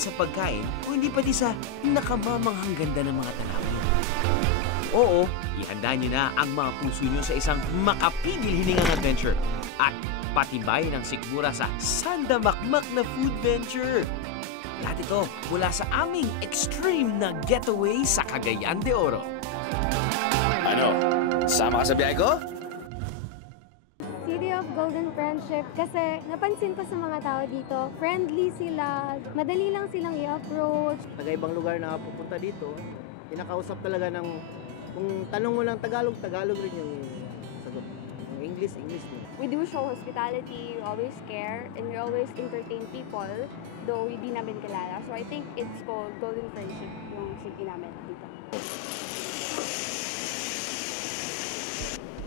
sa pagkain, o hindi pati sa nakamamanghang ganda ng mga tanawin. Oo, ihanda nyo na ang mga puso nyo sa isang makapigil hiningang adventure at patibay ng sikmura sa sandamakmak na food venture. Lahat ito mula sa aming extreme na getaway sa Cagayan de Oro. Ano? Sama ka sa biyahe ko? City of Golden Friendship kasi napansin ko sa mga tao dito, friendly sila, madali lang silang i-approach. Taga-ibang lugar na pupunta dito, kinakausap talaga ng, kung tanong mo lang Tagalog, Tagalog rin yung sagot. Yung English, English din. We do show hospitality, we always care, and we always entertain people, though hindi namin kilala. So I think it's called Golden Friendship, yung city namin dito.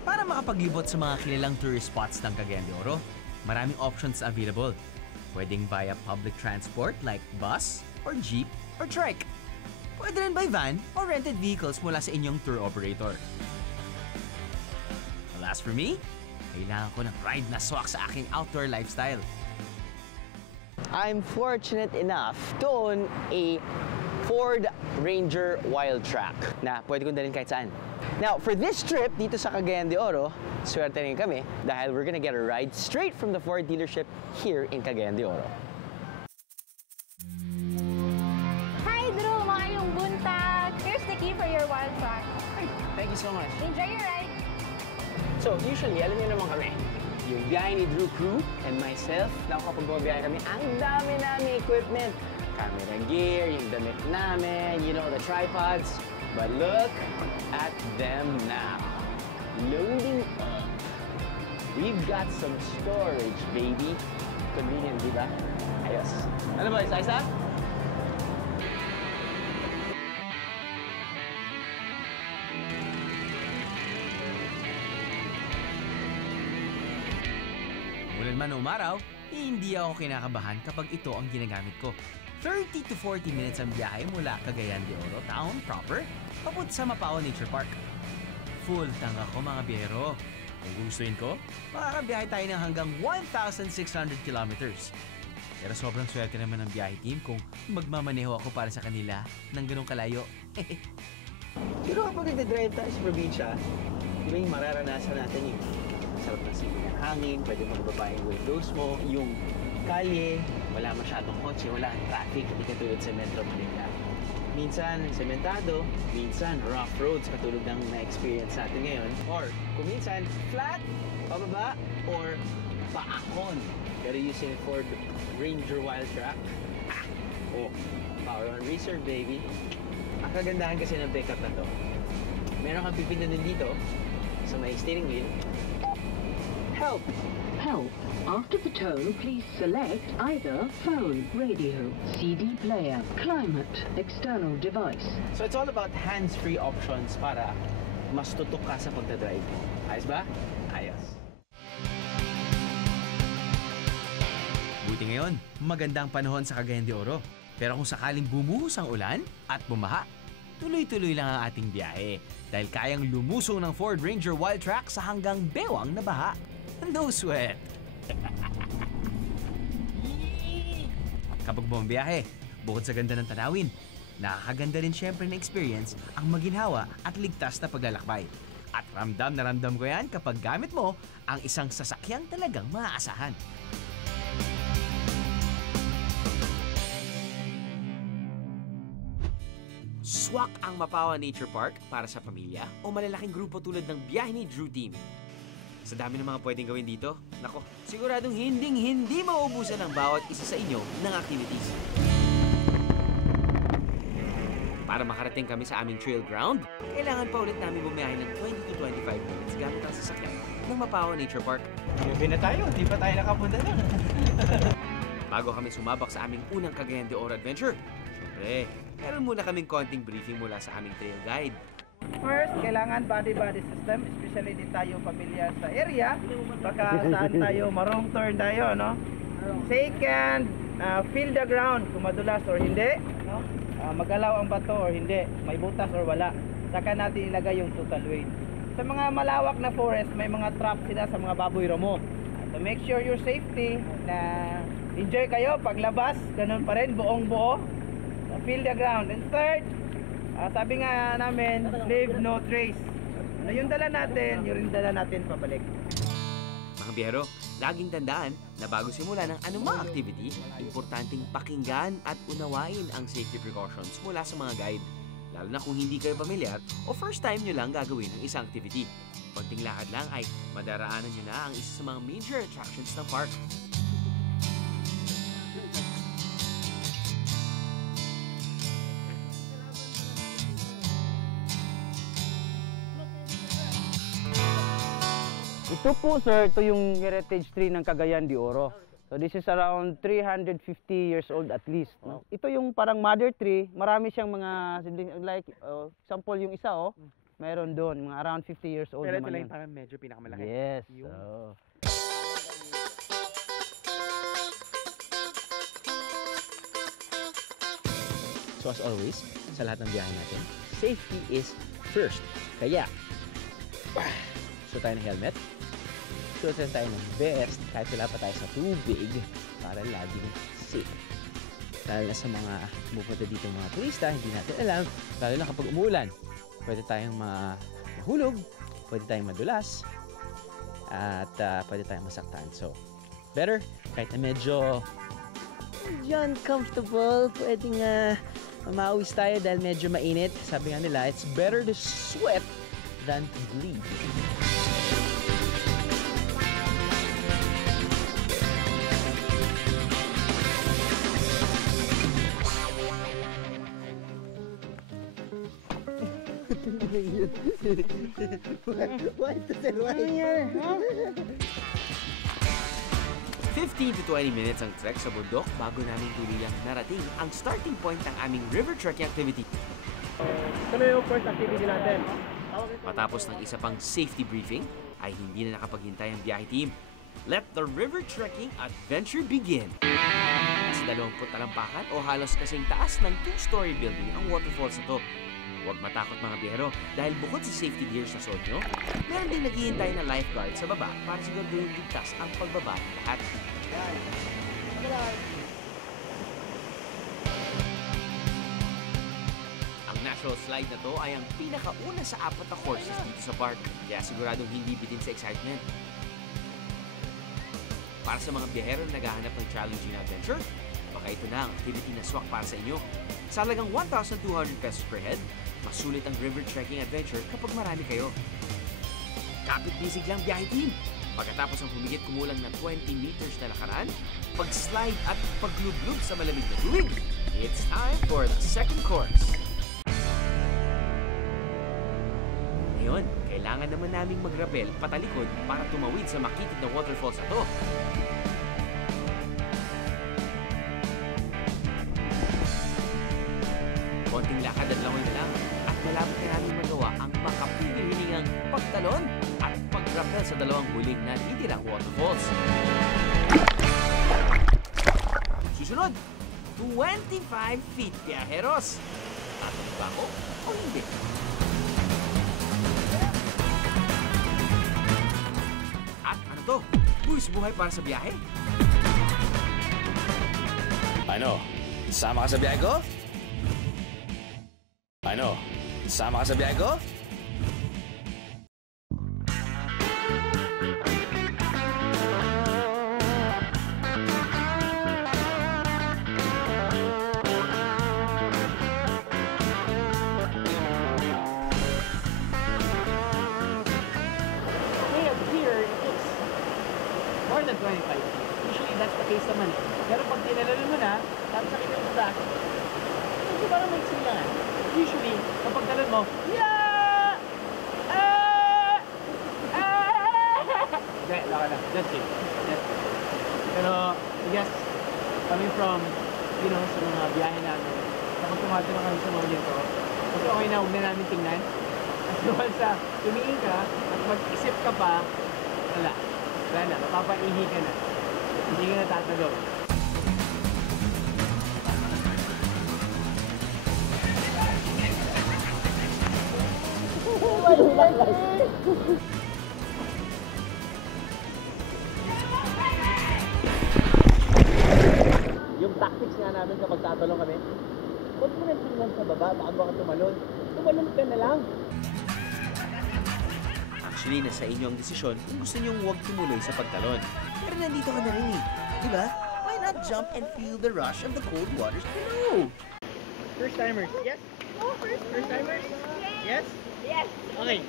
Para makapaglibot sa mga kilalang tourist spots ng Cagayan de Oro, maraming options available. Pwedeng via public transport like bus, or jeep, or trike. Pwede rin by van or rented vehicles mula sa inyong tour operator. Well, as for me, kailangan ko ng pride na swak sa aking outdoor lifestyle. I'm fortunate enough to own a Ford Ranger Wildtrak na pwede kong dalhin kahit saan. Now, for this trip dito sa Cagayan de Oro, swerte rin kami dahil we're gonna get a ride straight from the Ford dealership here in Cagayan de Oro. Hi Drew! Maayong buntag! Here's the key for your Wildtrak. Thank you so much. Enjoy your ride! So, usually, alam niyo naman kami, yung biyahe ni Drew Crew and myself, na kapag bumabiyahe kami, ang dami namin equipment. Camera gear, yung damit namin, you know, the tripods. But look at them now. Loading up. We've got some storage, baby. Convenient, di ba? Ayos. Ano ba, isa-isa? Mulan man o umaraw, hindi ako kinakabahan kapag ito ang ginagamit ko. 30 to 40 minutes ang biyahe mula Cagayan de Oro Town proper papunta sa Mapao Nature Park. Full tank ako mga biyero. Kung gustuin ko, makakabiyahe tayo ng hanggang 1,600 kilometers. Pero sobrang swerte naman ng biyahe team kung magmamaneho ako para sa kanila ng ganong kalayo. Pero kapag nagdadrive tayo sa probinsya, di ba yung mararanasan natin yung sarap ng simoy ng hangin, pwede magbaba yung windows mo, yung kalye, wala masyadong kotse, wala ang traffic, hindi katulad sa Metro Manila. Minsan sementado, minsan rough roads katulad ng na-experience natin ngayon. Or kung minsan flat, pababa, or paahon. Pero using Ford Ranger Wildtrak, power on reserve, baby. Ang kagandahan kasi ng pickup na to, meron kang pipindutin dito sa may steering wheel. Help! Help. After the tone, please select either phone, radio, CD player, climate, external device. So it's all about hands-free options para mas tutok ka sa pagdadrive mo. Ayos ba? Ayos. Buti ngayon, magandang panahon sa Cagayan de Oro. Pero kung sakaling bumuhos ang ulan at bumaha, tuloy-tuloy lang ang ating biyahe dahil kayang lumusong ng Ford Ranger Wildtrak sa hanggang bewang na baha. No sweat! Kapag bumabiyahe, bukod sa ganda ng tanawin, nakakaganda rin syempre ng experience ang maginhawa at ligtas na paglalakbay. At ramdam na ramdam ko yan kapag gamit mo ang isang sasakyang talagang maaasahan. Swak ang Mapao Nature Park para sa pamilya o malalaking grupo tulad ng biyahe ni Drew Team. Sa dami ng mga pwedeng gawin dito, nako, siguradong hindi mauubusan ang bawat isa sa inyo ng activities. Para makarating kami sa aming trail ground, kailangan pa ulit namin bumiyahe ng 20 to 25 minutes gamit ang sasakyan ng Mapao Nature Park. Gabi na tayo, di pa tayo nakapunta na. Bago kami sumabak sa aming unang Cagayan de Oro adventure, syempre, meron muna kaming konting briefing mula sa aming trail guide. First, kailangan body-body system, especially di tayo pamilyar sa area, baka saan tayo, marong turn tayo, no? Second, feel the ground, kung madulas or hindi, no? Magalaw ang bato or hindi, may butas or wala. Saka natin ilagay yung total weight. Sa mga malawak na forest, may mga trap sila sa mga baboy romo. To make sure your safety na enjoy kayo paglabas, ganun pa rin, buong buo. Feel the ground. And third, sabi nga namin, leave no trace. Ano yung dala natin, yung rin dala natin pabalik. Mga biyahero, laging tandaan na bago simula ng anumang activity, importanteng pakinggan at unawain ang safety precautions mula sa mga guide. Lalo na kung hindi kayo pamilyar o first time nyo lang gagawin ng isang activity. Konting lakad lang ay madaraanan nyo na ang isa sa mga major attractions ng park. Ito po sir, ito yung heritage tree ng Cagayan de Oro. So this is around 350 years old at least. No? Ito yung parang mother tree, marami siyang mga, like, example yung isa mayroon doon, mga around 50 years old Pero ito naman lang yun. parang medyo pinakamalaki. Yes. So as always, sa lahat ng biyahe natin, safety is first. Kaya, suot tayo ng helmet, suot tayo ng vest, kahit wala pa tayo sa tubig, para laging safe. Lalo na sa mga pupunta dito mga turista, hindi natin alam, lalo na kapag umuulan, pwede tayong mahulog, pwede tayong madulas, at pwede tayong masaktan. So, better, kahit na medyo uncomfortable, pwedeng mamawis tayo dahil medyo mainit. Sabi nga nila, it's better to sweat than to bleed. Why does it right? 15 to 20 minutes ang trek sa bundok bago namin tuluyang narating ang starting point ng aming river trekking activity. Ito na yung first activity natin. Matapos ng isa pang safety briefing, ay hindi na nakapaghintay ang biyahe team. Let the river trekking adventure begin! Sa 20 talampakan o halos kasing taas ng 2-story building ang waterfalls na to. Huwag matakot mga biyahero dahil bukod sa safety gears na suot nyo, meron din naghihintay na lifeguard sa baba para siguraduhin ligtas ang pagbaba ng lahat. Ang natural slide na to ay ang pinakauna sa 4 na courses dito sa park, kaya siguradong hindi bitin sa excitement. Para sa mga biyahero na naghahanap ng challenging adventure, baka ito na ang activity na swak para sa inyo. Sa halagang 1,200 pesos per head, masulit ang river trekking adventure kapag marami kayo. Kapit-bisig lang biyahe team! Pagkatapos ang humigit kumulang ng 20 meters na lakaran, pag-slide at paglublub sa malamig na tubig, it's time for the second course. Ngayon, kailangan naman naming mag-rappel patalikod para tumawid sa makitid na waterfalls na to. Konting lakad at langoy na lang at malapit na namin magawa ang makapigil-hilingang pagtalon at pag-rappel sa dalawang huling natitirang waterfalls. Susunod, 25 feet, biyaheros! Tatong ba ako o hindi? At ano to? Buwis buhay para sa biyahe? Ano? Sama ka sa biyahe ko? Ano? Sama ka sa biyahe ko? Here, it's more than 25 feet. Usually, that's the case naman. Pero pag tinalalan mo na, tapos nakita mo sa back, medyo parang may silangan. Usually, kapag talon mo, yeah! Okay, laka na. That's it. Pero, I guess, coming from, sa mga biyahe namin, kapag tumatira kami sa mga dito, kasi okay na, huwag na namin tingnan. At doon sa tumingin ka, at mag-isip ka pa, wala na, mapapaihi ka na. Hindi ka natatagog. pababa bago ka tumalon. Tumalon ka na lang. Actually, nasa inyo ang desisyon kung gusto niyong huwag tumuloy sa pagtalon. Pero nandito ka na rin eh. Diba? Why not jump and feel the rush of the cold waters below? First timers, yes? First timers? Yes? Yes! Okay.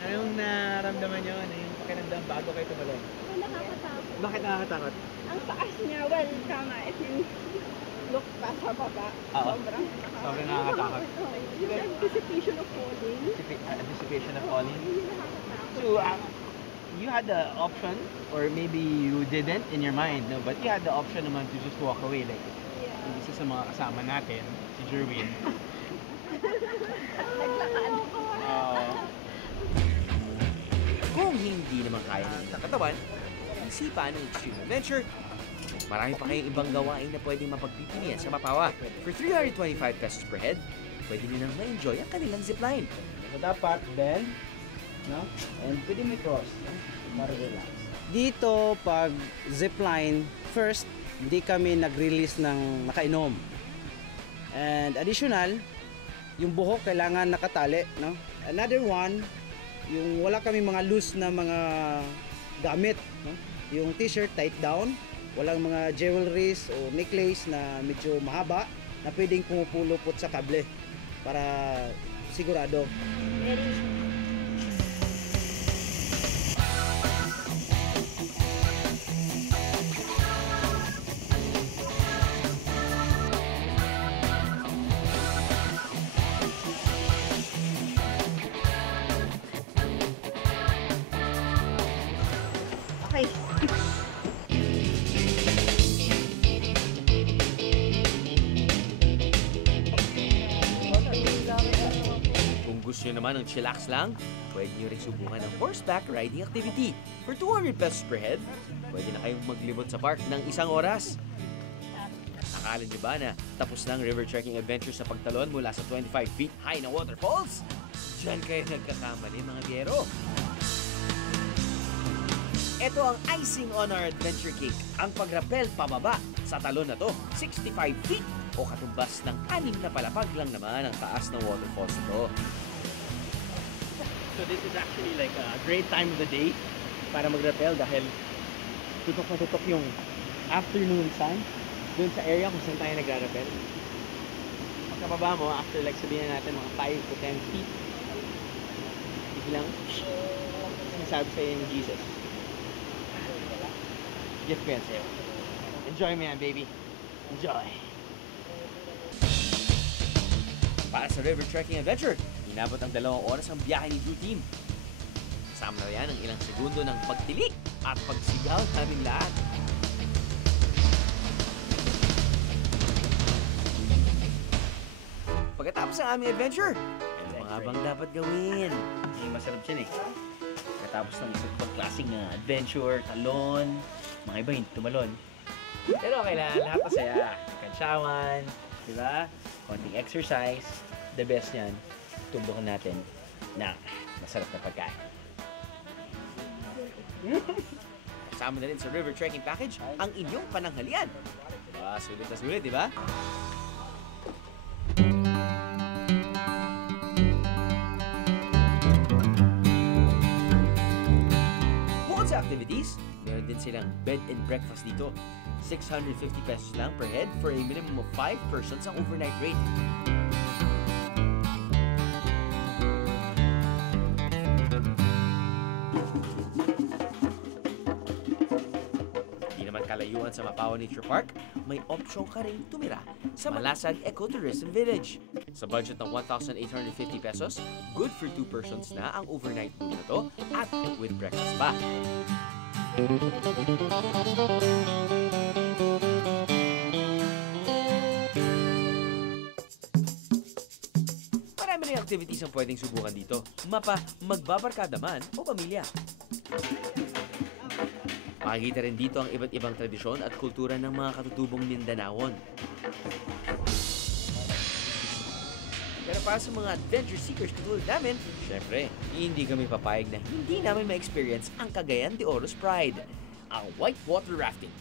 Anong naramdaman nyo? Ano yung pakiramdam bago kayo tumalon? Nakakatakot. Bakit nakakatakot? Ang taas niya, well, tama. If you look pa sa baba, Oo. sobrang Sobrang nakakatakot. Yung anticipation of falling. Anticipation of falling? Yun yung nakakatakot. So, you had the option, or maybe you didn't in your mind, no? But you had the option naman to just walk away. Like, yung isa sa mga kasama natin, si Jerwin. Kung hindi naman kaya ng isang katawan, isipan ng extreme adventure, marami pa kayong ibang gawain na pwedeng mapagpipilian sa Mapawa. For 325 pesos per head, pwede nilang ma-enjoy ang kanilang zipline. So dapat bend, no? And pwede may cross, no? Para relax. Dito pag zipline, first hindi kami nag-release ng nakainom. And additional, yung buhok kailangan nakatali, no? Another one, yung wala kami mga loose na mga gamit, no? Yung t-shirt tight down, walang mga jewelries o necklace na medyo mahaba na pwedeng pumupulupot sa kable para sigurado. Okay. Kung gusto nyo naman ng chillax lang, pwede nyo rin subukan ang horseback riding activity. For 200 pesos per head, pwede na kayong maglibot sa park ng 1 oras. Akala nyo ba na tapos na ang river trekking adventure sa pagtalon mula sa 25 feet high na waterfalls? Diyan kayo nagkakamali mga biyero. Ito ang icing on our adventure cake, ang pagrapel pababa sa talon na to, 65 feet o katumbas ng 6 na palapag lang naman ang taas ng waterfalls ito. So this is actually like a great time of the day para mag-rappel dahil tutok na tutok yung afternoon sun dun sa area kung saan tayo nagra-rappel. Pagkababa mo, after like sabihin natin mga 5 to 10 feet, biglang sinasabi sa'yo ni Jesus, gift ko yan sa'yo. Enjoy mo yan, baby. Enjoy. Para sa river trekking adventure, inabot ang 2 oras ang biyahe ni Blue Team. Kasama na yan ang ilang segundo ng pagtilik at pagsigaw namin lahat. Pagkatapos ng aming adventure, ano mga bang dapat gawin? Masarap siya eh. Pagkatapos ng isang klaseng adventure, talon, mga iba hindi tumalon. Pero okay lang, lahat masaya. Kansyawan, di ba? Konting exercise. The best niyan, tumbukan natin na masarap na pagkain. Kasama na rin sa river trekking package ang inyong pananghalian. Sulit na sulit, di ba? Bukod sa activities, meron din silang bed and breakfast dito. 650 pesos lang per head for a minimum of 5 persons ang overnight rate. Di naman kalayuan sa Mapawa Nature Park, may opsyon ka rin tumira sa Malasag Ecotourism Village. Sa budget ng 1,850 pesos, good for 2 persons na ang overnight room na to at with breakfast pa. Marami rin activities ang pwedeng subukan dito. Mapa, magbabarkada man o pamilya. Makikita rin dito ang iba't ibang tradisyon at kultura ng mga katutubong Mindanaon. Pero para sa mga adventure seekers katulad namin, syempre, hindi kami papayag na hindi namin ma-experience ang Cagayan de Oro's Pride, ang whitewater rafting.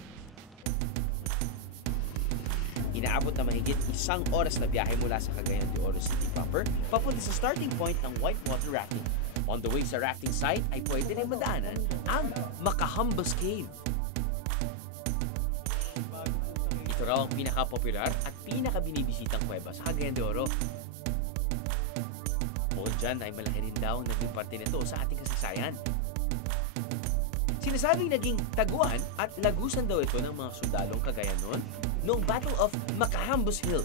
Inaabot na mahigit 1 oras na biyahe mula sa Cagayan de Oro City proper papunta sa starting point ng whitewater rafting. On the way sa rafting site ay pwede rin madaanan ang Macahambas Cave. Ito raw ang pinaka-popular at pinaka-binibisitang kuweba sa Cagayan de Oro. Bukod dyan ay malaki rin daw ang naging parte nito sa ating kasaysayan. Sinasabing naging taguan at lagusan daw ito ng mga sundalong Cagayanon noong Battle of Macahambas Hill,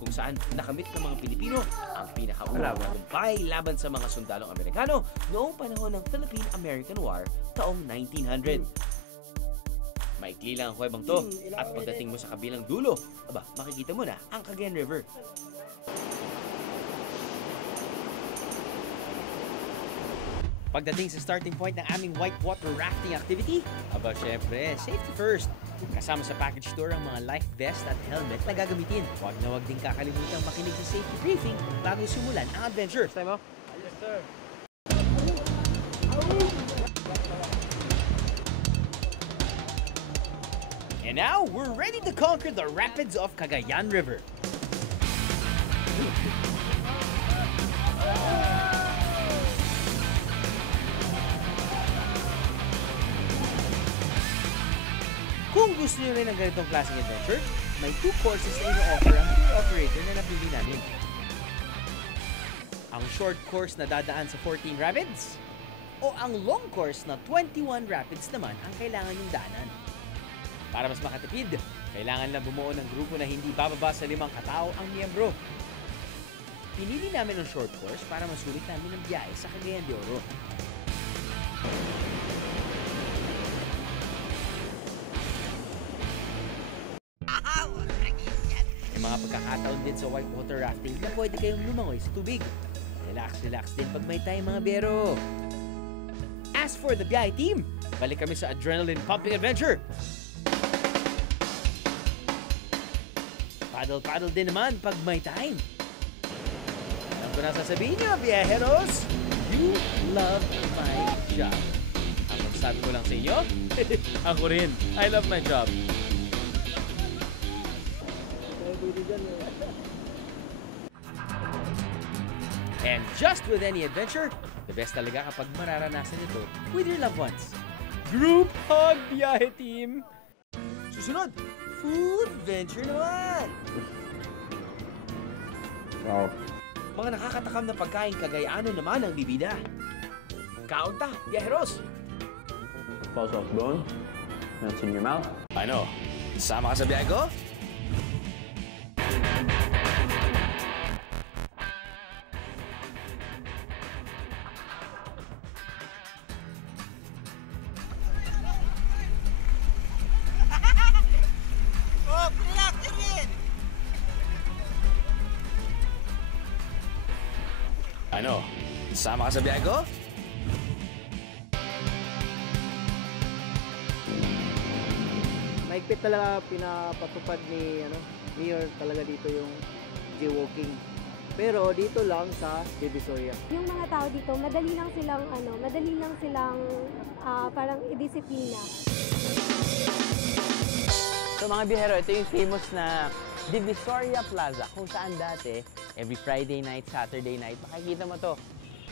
kung saan nakamit ng mga Pilipino ang pinakaunang tagumpay laban sa mga sundalong Amerikano noong panahon ng Philippine-American War taong 1900. Maikli lang ang kuwebang to at pagdating mo sa kabilang dulo, makikita mo na ang Cagayan River. Pagdating sa starting point ng aming whitewater rafting activity, syempre, safety first. Kasama sa package tour ang mga life vest at helmet na gagamitin. Huwag na huwag din kakalimutang makinig sa safety briefing bago simulan ang adventure. Time mo? Yes, sir. And now, we're ready to conquer the rapids of Cagayan River. Kung gusto nyo rin ng ganitong klaseng adventure, may 2 courses na ino-offer ang tour operator na napili namin. Ang short course na dadaan sa 14 rapids o ang long course na 21 rapids naman ang kailangan yung daanan. Para mas makatipid, kailangan lang bumuo ng grupo na hindi bababa sa 5 katao ang miyembro. Pinili namin ang short course para masulit namin ang biyahe sa Cagayan de Oro. May mga pagkakataon din sa whitewater rafting na pwede kayong lumangoy sa tubig. Relax din pag may tayong mga bero. As for the biyahe team, balik kami sa adrenaline pumping adventure. Paddle din naman pag may time. Alam ko na sasabihin niyo, viajeros, you love my job. Ang magsasabi ko lang sa inyo, ako rin, I love my job. And just with any adventure, the best talaga kapag mararanasan ito with your loved ones. Group hug biyahe team! Susunod, food venture naman! Wow. Mga nakakatakam na pagkain Cagayano naman ang bibida. Kaon ta, biyaheros! Falls off bone, melts in your mouth. Ano? Sama ka sa biyahe ko? Ano? Sama ka sa biyahe ko? Mahigpit talaga pinapatupad ni Mayor talaga dito yung jaywalking. Pero dito lang sa Divisoria. Yung mga tao dito, madali lang silang parang idisiplina. So mga biyahero, ito yung famous na Divisoria Plaza, kung saan dati, every Friday night, Saturday night, makikita mo to.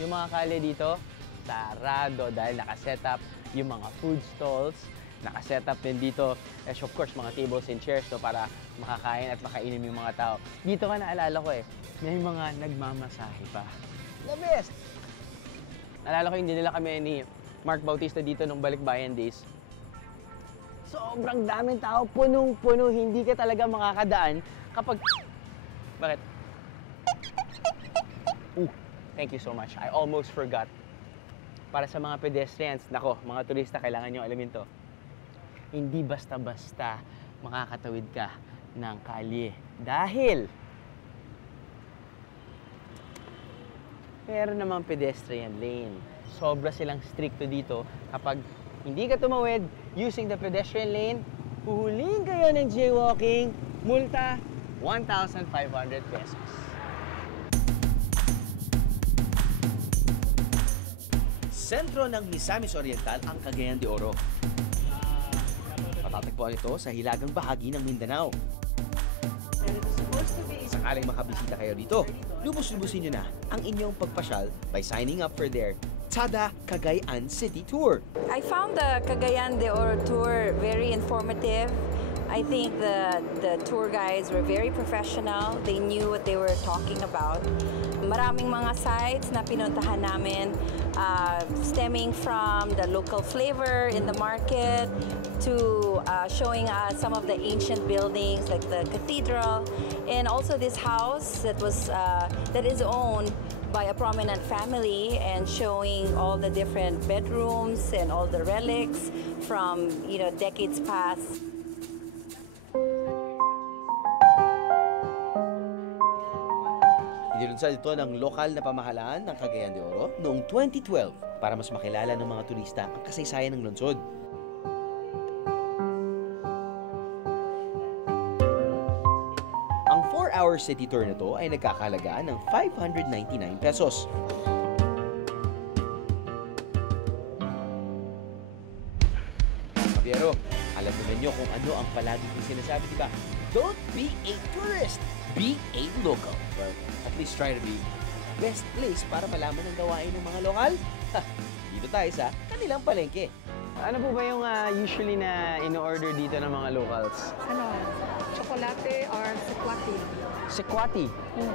Yung mga kalye dito, sarado dahil nakaset up yung mga food stalls, nakaset up din dito, of course, mga tables and chairs para makakain at makainom yung mga tao. Dito ka naalala ko may mga nagmamasahe pa. The best! Naalala ko hindi nila kami ni Mark Bautista dito nung Balikbayan Days. Sobrang daming tao, punong-puno, hindi ka talaga makakadaan kapag... Bakit? Thank you so much. I almost forgot. Para sa mga pedestrians, mga turista, kailangan nyo alamin to. Hindi basta-basta makakatawid ka ng kalye. Dahil meron namang pedestrian lane. Sobra silang stricto dito. Kapag hindi ka tumawid using the pedestrian lane, huhulihin kayo ng jaywalking, multa 1,500 pesos. Sentro ng Misamis Oriental ang Cagayan de Oro. Matatagpuan ito sa hilagang bahagi ng Mindanao. Sakaling makabisita kayo dito, lubos-lubusin nyo na ang inyong pagpasyal by signing up for their Tada Cagayan City Tour. I found the Cagayan de Oro tour very informative. I think the tour guides were very professional. They knew what they were talking about. Maraming mga sites na pinuntahan namin, stemming from the local flavor in the market to showing us some of the ancient buildings like the cathedral, and also this house that is owned by a prominent family, and showing all the different bedrooms and all the relics from decades past. Inilunsad ito ng lokal na pamahalaan ng Cagayan de Oro noong 2012 para mas makilala ng mga turista ang kasaysayan ng lungsod. Ang 4-hour city tour na ito ay nagkakahalagaan ng 599 pesos. Pero, alam naman nyo kung ano ang palagi kong sinasabi, di ba? Don't be a tourist, be a local. Or at least try to be best place para malaman ang gawain ng mga lokal. Dito tayo sa kanilang palengke. Ano po ba yung usually na in-order dito ng mga locals? Chocolate or sekwati. Sekwati.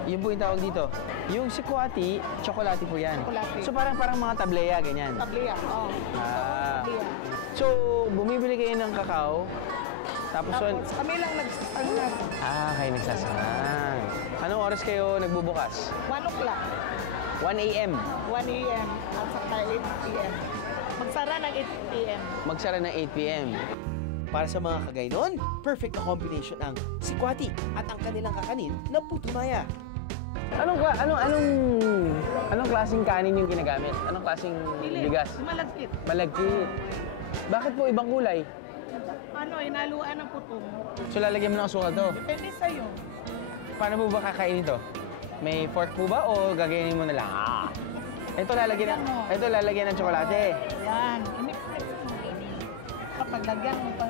Yun po yung tawag dito. Yung sekwati, chocolate po yan. Chocolate. So parang mga tableya, ganyan. Tableya, oo. Tableya. So, bumibili kayo ng kakao, tapos kami lang nagsasang. kayo nagsasang. Anong oras kayo nagbubukas? 1 o'clock. 1 a.m. 1 a.m. at saka 8 p.m. Magsara ng 8 p.m. Magsara ng 8 p.m. Para sa mga Kagaynon, perfect na combination ang sikwati at ang kanilang kakanin na puto maya. Anong klaseng kanin yung ginagamit? Anong klaseng bigas? Malagkit. Malagkit. Bakit po ibang kulay? Hinaluan ng putong. So lalagyan mo ng asukal to? Depende sa'yo. Paano po ba kakainin to? May fork po ba o gagainin mo na lang? Ito lalagyan ng tsokolate. Yan. Iniplex mo. Kapag lagyan mo pa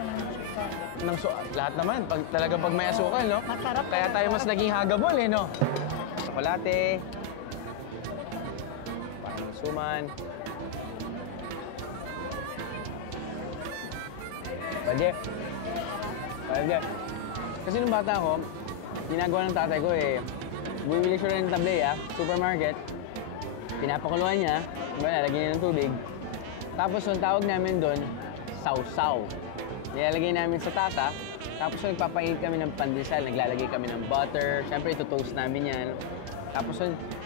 ng asukal. Lahat naman, pag may asukal, no? Masarap. Kaya tayo mas naging hagabol, no? Tsokolate. Parang suman. Pwede. Kasi nung bata ako, ginagawa ng tatay ko bumili siya ng tableya, supermarket, pinapakuluan niya, lagyan niya ng tubig. Tapos yung tawag namin doon, sausaw. Nilalagay namin sa tasa, tapos nagpapainit kami ng pandesal, naglalagay kami ng butter, syempre ito-toast namin yan. Tapos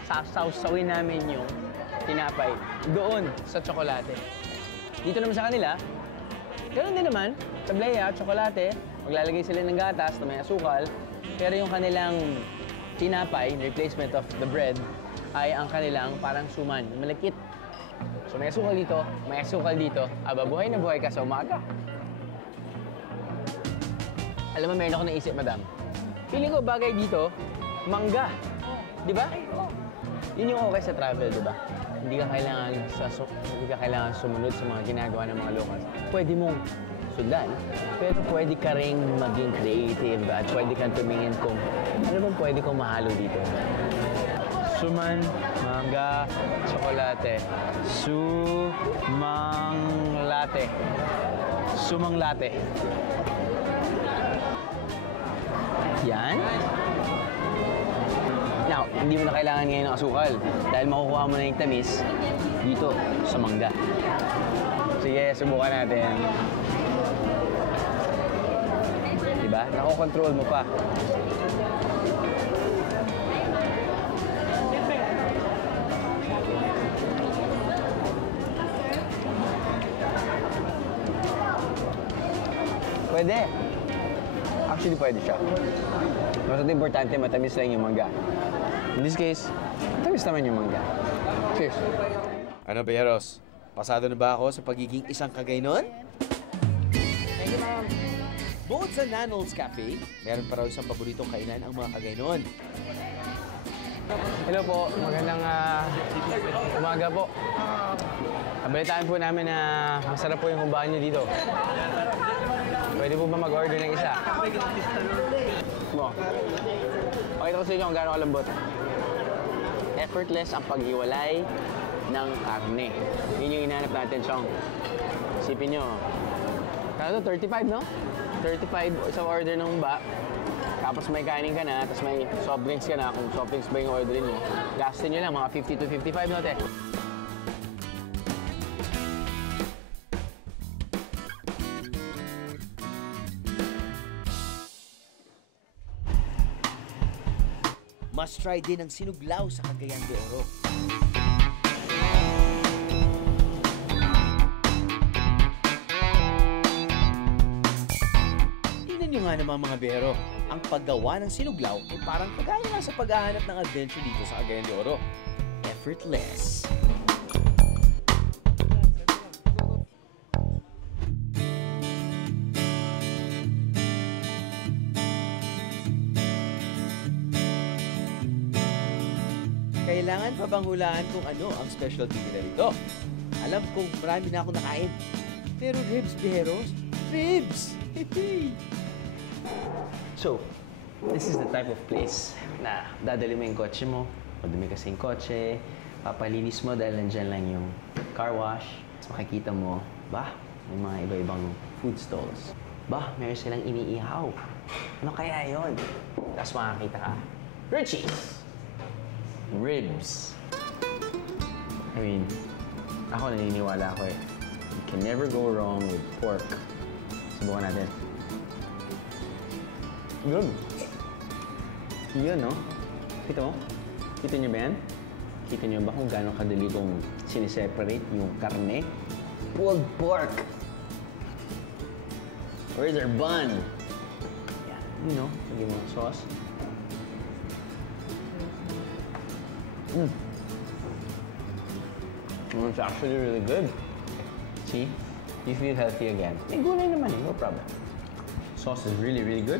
sasausawin namin yung tinapay doon sa tsokolate. Dito naman sa kanila, ganoon din naman, tableya, tsokolate, maglalagay sila ng gatas na may asukal, pero yung kanilang tinapay, replacement of the bread, ay ang kanilang parang suman, malakit. So may asukal dito, buhay na buhay ka sa umaga. Alam mo, meron ako naisip, madam. Feeling ko bagay dito, mangga. Di ba? Yun yung okay sa travel, di ba? Hindi ka kailangan sumunod sa mga ginagawa ng mga locals. Pwede mong sundan, pero pwede ka ring maging creative at pwede kang tumingin kung ano bang pwede kong mahalo dito. Suman, mangga, tsokolate. Sumang-late. Sumang-late. Yan. Now, hindi mo na kailangan ngayon ng asukal dahil makukuha mo na yung tamis dito sa mangga. Sige, subukan natin. Diba? Nakokontrol mo pa. Pwede. Actually, pwede siya. Mas importante, matamis lang yung mangga. In this case, matamis naman yung mangga. Cheers. Ano, Bejeros? Pasado na ba ako sa pagiging isang Kagaynon? Thank you, ma'am. Bukod sa Nanol's Cafe, meron pa raw isang paboritong kainan ang mga Kagaynon. Hello po, magandang umaga po. Nabalitaan po namin na masarap po yung humbahan nyo dito. Pwede po ba mag-order ng isa? mo. Okay, ito sa inyo kung gaano kalambot. Effortless ang paghiwalay ng karne. Yun yung hinahanap natin, Chong. Isipin nyo. Kaya ito, 35, no? 35 isang order ng ba. Tapos may kainin ka na, tapos may soft drinks ka na. Kung soft drinks ba yung orderin mo, gastin nyo lang mga 50 to 55, no, te? Must try din ang sinuglaw sa Cagayan de Oro. Tingnan nyo nga naman mga bero, ang paggawa ng sinuglaw ay parang kagaya nga sa paghahanap ng adventure dito sa Cagayan de Oro. Effortless. Kailangan pa bang hulaan kung ano ang specialty nila dito? Alam kong marami na akong nakain. Pero ribs, Beros. Ribs! So, this is the type of place na dadali mo yung kotse mo, madumi kasi yung kotse, papalinis mo dahil nandyan lang yung car wash. Makikita mo, may mga iba-ibang food stalls. Meron silang iniihaw. Ano kaya yon? Tapos makakita ka, Richie's! Ribs. I mean, ako naniniwala ako eh. You can never go wrong with pork. Subukan natin. Good. Yun, no? Kita mo? Kita nyo ba yan? Kita nyo ba kung gano'ng kadali kong siniseparate yung karne? Pulled pork. Where's our bun? Yan. You know, lagyan mo ng sauce. It's actually really good. See? You feel healthy again. May gulay naman, no problem. Sauce is really, really good.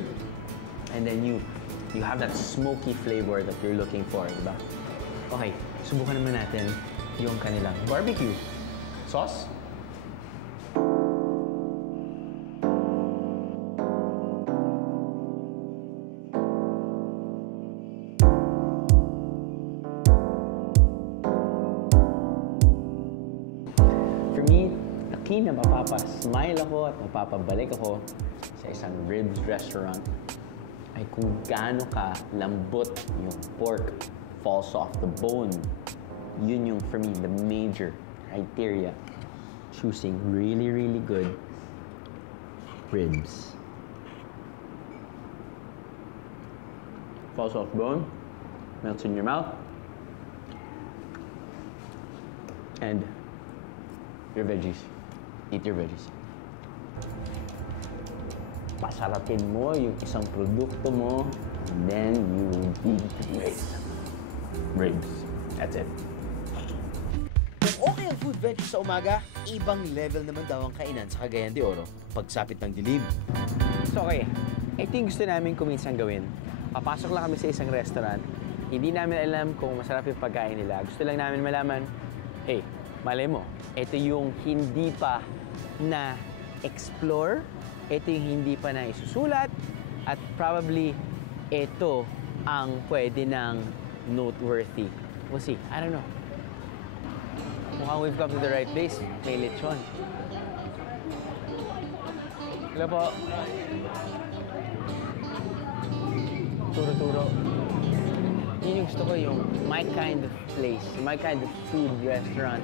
And then you have that smoky flavor that you're looking for, diba? Okay, subukan naman natin yung kanilang barbecue sauce. Na mapapasmile ako at mapapabalik ako sa isang ribs restaurant ay kung gaano ka lambot yung pork falls off the bone. Yun yung, for me, the major criteria. Choosing really, really good ribs. Falls off bone, melts in your mouth, and your veggies. Eat your veggies. Pasarapin mo yung isang produkto mo, and then you will be great. Ribs. That's it. Kung okay ang food veggies sa umaga, ibang level naman daw ang kainan sa Cagayan de Oro pagsapit ng dilim. So okay, ito yung gusto namin kuminsan gawin. Papasok lang kami sa isang restaurant, hindi namin alam kung masarap yung pagkain nila. Gusto lang namin malaman, hey, malay mo, ito yung hindi pa na-explore, ito yung hindi pa na isusulat, at probably ito ang pwede ng noteworthy. We'll see. I don't know. Mukhang we've come to the right place. May lechon. Hello po. Turo-turo. Yun yung gusto ko, yung my kind of place, my kind of food restaurant.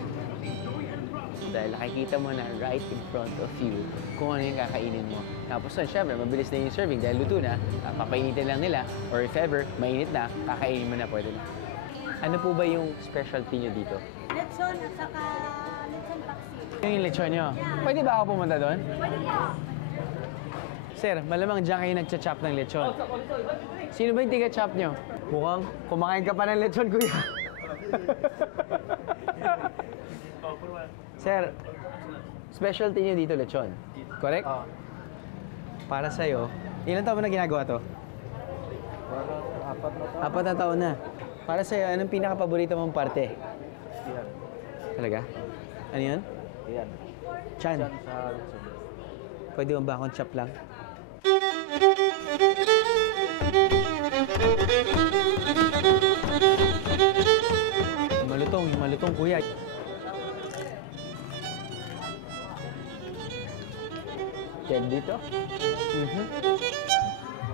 Dahil nakikita mo na right in front of you kung ano yung kakainin mo. Tapos doon, syempre, mabilis na yung serving dahil luto na, papainitin lang nila, or if ever, mainit na, kakainin mo na, pwede na. Ano po ba yung specialty nyo dito? Lechon at saka lechon paksi. Yung lechon nyo? Yeah. Pwede ba ako pumunta doon? Pwede po. Sir, malamang dyan kayo nagcha-chop ng lechon. Sino ba yung tiga-chop nyo? Mukhang kumakain ka pa ng lechon, kuya. Sir, specialty niyo dito lechon, correct? Para sa'yo, ilan taon mo na ginagawa to? Apat na taon na. Para sa'yo, anong pinaka-paborito mong parte? Yan. Talaga? Ano yun? Yan. Chan. Chan sa lechon. Pwede mo ba akong chop lang? Malutong kuya. Check dito.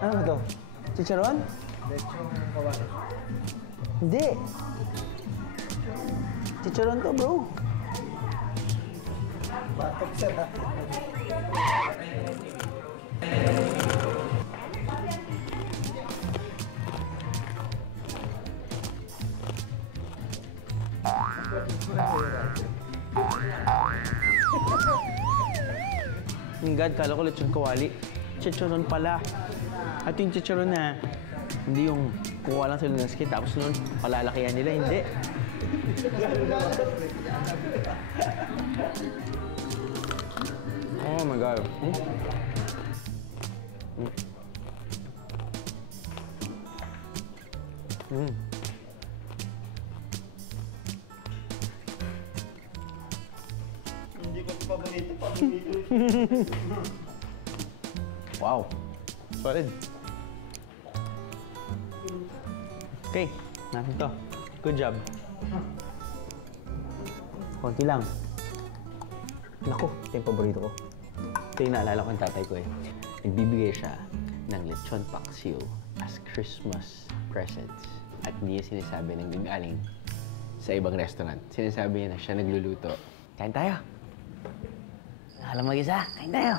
Ano ba to? Chicharon? Hindi. Chicharon to, bro. Batok siya. God, kala ko lechon kawali. Chicharon pala. At yung chicharon na hindi yung kuha lang sila ng skin, tapos nun palalakihan nila, hindi. Oh my God. Hindi ko paborito. Wow. Solid. Okay, natin to. Good job. Konti lang. Naku, ito yung paborito ko. Ito yung naalala ko ng tatay ko eh. Nagbibigay siya ng lechon paksiw as Christmas presents. At hindi niya sinasabi na galing sa ibang restaurant. Sinasabi niya na siya nagluluto. Kain tayo. Alam mag-isa, kain tayo.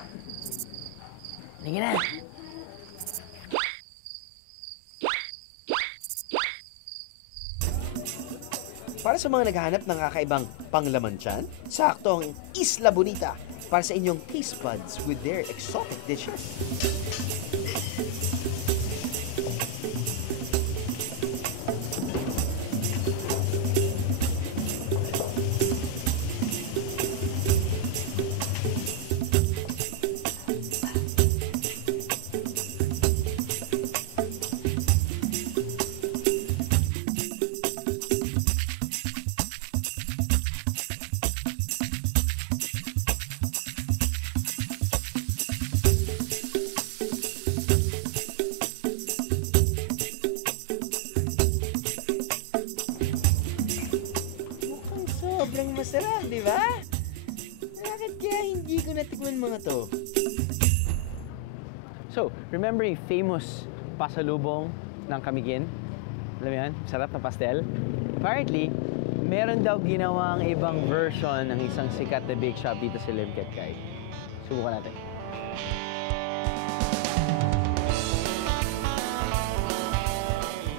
Sige na. Para sa mga naghahanap ng kakaibang panglaman tiyan, sakto ang Isla Bonita para sa inyong taste buds with their exotic dishes. Sobrang masarap, di ba? Bakit kaya hindi ko natikman mga to? So, remember yung famous pasalubong ng Camiguin? Alam mo yan? Sarap na pastel. Apparently, meron daw ginawang ibang version ng isang sikat na bake shop dito sa Lim Ket Kai. Subukan natin.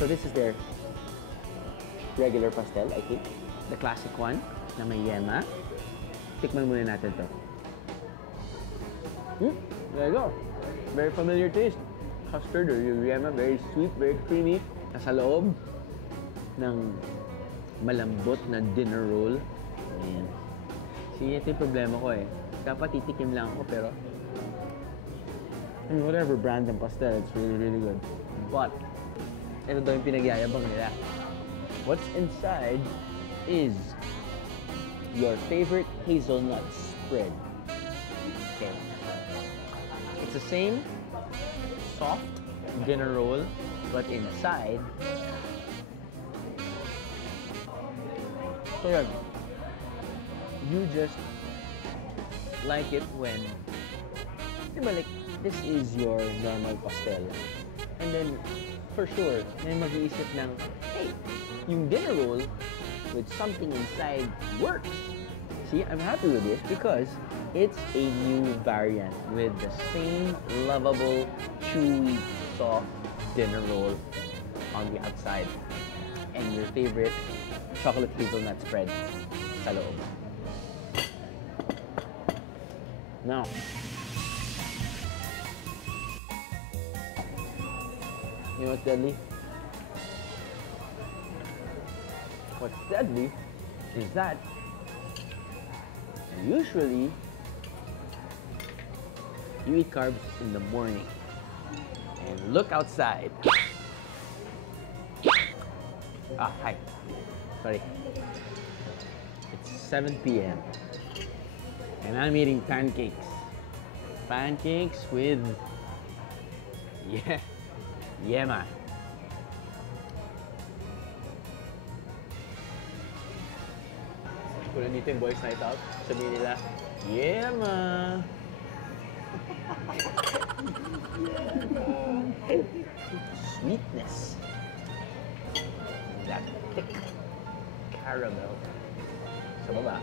So this is their regular pastel, I think. The classic one na may yema. Tikman muna natin to. There you go. Very familiar taste. Custard or yung yema, very sweet, very creamy. Nasa loob ng malambot na dinner roll. Ayan. See, ito yung problema ko eh. Dapat titikim lang ako pero whatever brand ng pastel, it's really, really good. But, ito daw yung pinagyayabang nila. What's inside is your favorite hazelnut spread. Okay. It's the same soft dinner roll, but inside, so yun, you just like it when, diba, like, this is your normal pastel. And then, for sure, may mag-iisip ng, hey, yung dinner roll with something inside works. See, I'm happy with this because it's a new variant with the same lovable, chewy, soft dinner roll on the outside and your favorite chocolate hazelnut spread sa loob. Now, you know what's deadly? What's deadly is that usually you eat carbs in the morning and look outside. Hi. Sorry. It's 7 p.m. and I'm eating pancakes. Pancakes with, Yeah, man. Kung nandito yung boys night out, sabihin nila, yeah, man. Sweetness. That thick caramel. Sa baba,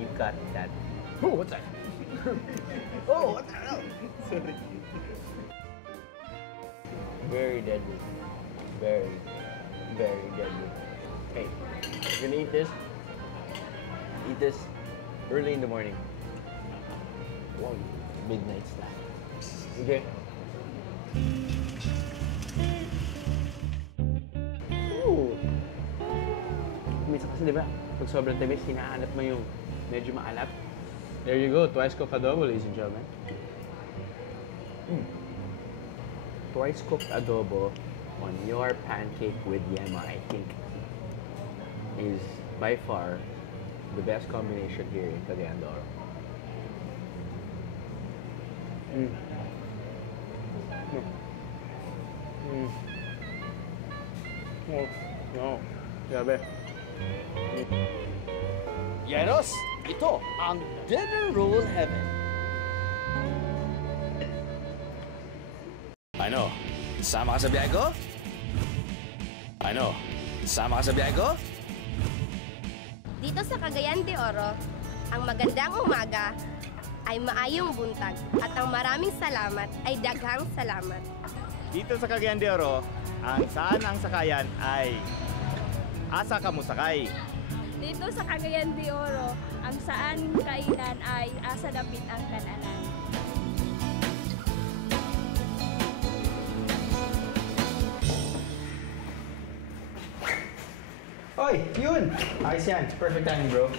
you got that. Oh, what's that? Oh, what the hell? Sorry. Very deadly. Very, very deadly. Hey, you're gonna eat this? Eat this early in the morning. One midnight snack. Okay? Ooh! Minsan kasi diba, pag sobrang tamis, hinahanap mo yung medyo maalat. There you go, twice cooked adobo, ladies and gentlemen. Twice cooked adobo on your pancake with yema, I think, is by far the best combination here in Cagayan de Oro. Oh, no. Grabe. Yeros, ito ang dinner roll heaven. Ano? Sama ka sa biyahe ko? Ano? Sama ka sa biyahe ko? Dito sa Cagayan de Oro, ang magandang umaga ay maayong buntag at ang maraming salamat ay daghang salamat. Dito sa Cagayan de Oro, ang saan ang sakayan ay asa ka mo sakay. Dito sa Cagayan de Oro, ang saan kainan ay asa dapit ang kananan. Oy, yun! Ayos yan. Perfect timing, bro.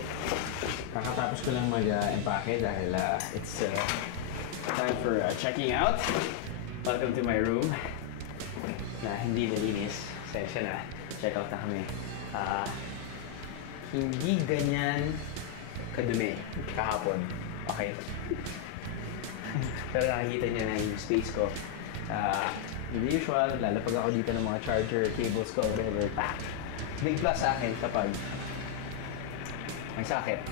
Kakatapos ko lang mag-empake dahil it's time for checking out. Welcome to my room na hindi nalinis. Sensya na. Check out na kami. Hindi ganyan kadumi kahapon. Okay. Pero nakikita niyo na yung space ko. The usual, lalapag ako dito ng mga charger, cables ko, whatever, pack. Big plus sa akin kapag may socket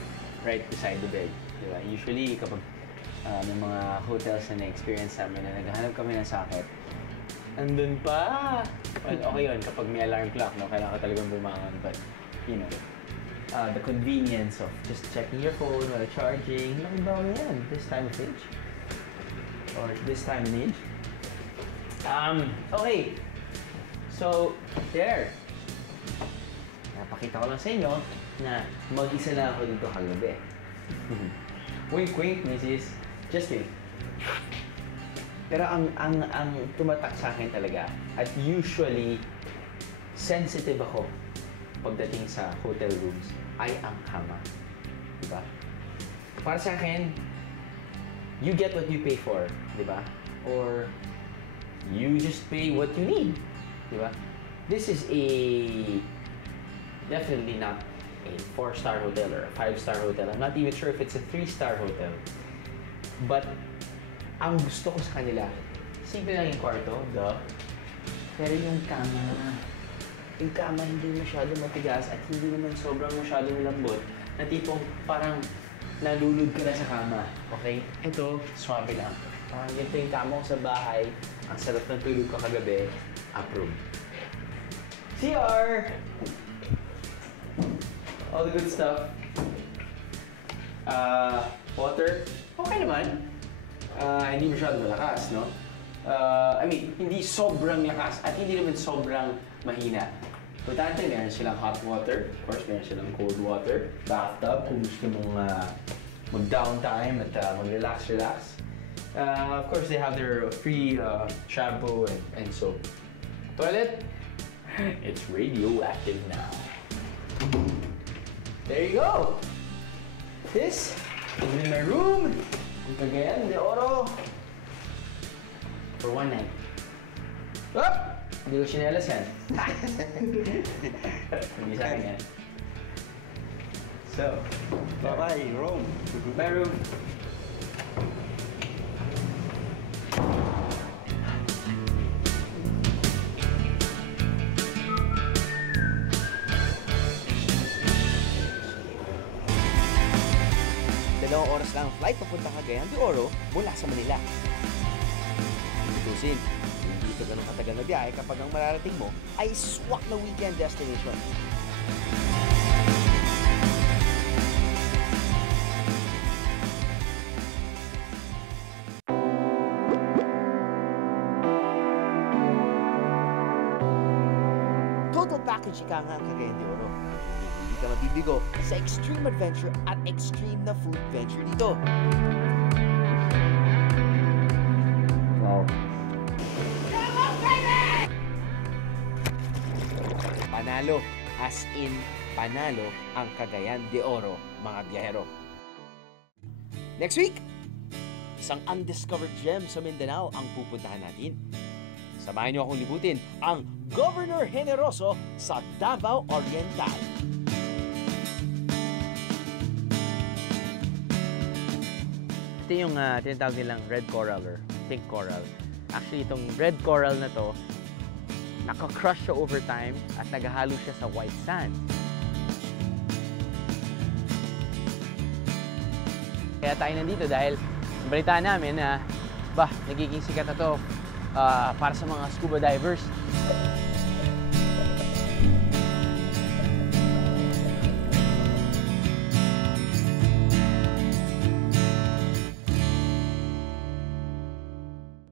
right beside the bed. Diba? Usually, kapag may mga hotels na na-experience namin na naghahanap kami ng socket, andun pa! Well, okay yun kapag may alarm clock, no? Kailangan ka talagang bumangon. But, you know, the convenience of just checking your phone while charging, laking bago yan this time of age. Or this time in age. Okay. So, there. Napakita ko lang sa inyo na mag-isa lang ako dito kagabi. Wink wink, Mrs. Just kidding. Pero ang tumatak sa akin talaga, at usually sensitive ako pagdating sa hotel rooms, ay ang kama. Diba? Para sa akin, you get what you pay for, diba? Or you just pay what you need, diba? This is definitely not a 4-star hotel or a 5-star hotel. I'm not even sure if it's a 3-star hotel. But ang gusto ko sa kanila, simple lang yung kwarto, pero yung kama hindi masyado matigas at hindi naman sobrang masyado lambot na tipong parang nalulod ka na sa kama. Okay? Ito, swabe lang. Parang ganito yung kama ko sa bahay. Ang sarap ng tulog ko kagabi. Approve. CR! All the good stuff. Water, okay naman. Hindi masyado malakas, no? I mean, hindi sobrang lakas at hindi naman sobrang mahina. Importante, meron silang hot water. Of course, meron silang cold water. Bathtub, kung gusto mong mag-downtime at mag-relax. Of course, they have their free shampoo and soap. Toilet, it's radioactive now. There you go! This is in my room in Cagayan de Oro for one night. Oh! Hindi ko sinelas yan. Hindi sa akin yan. So, bye-bye, room. My room. oras lang ang flight papuntang Cagayan de Oro mula sa Manila. Tutusin, hindi ito ganun katagal na biyahe kapag ang mararating mo ay swak na weekend destination. Total package ika nga ang Cagayan de Oro. Hindi ka mabibigo sa extreme adventure at extreme na food venture dito. Wow. Panalo, as in panalo ang Cagayan de Oro, mga biyahero. Next week, isang undiscovered gem sa Mindanao ang pupuntahan natin. Samahan niyo akong libutin ang Governor Generoso sa Davao Oriental. Ito yung tinatawag nilang red coral or pink coral. Actually, itong red coral na to, naka-crush siya over time at naghahalo siya sa white sand. Kaya tayo nandito dahil balitaan namin na nagiging sikat na to para sa mga scuba divers.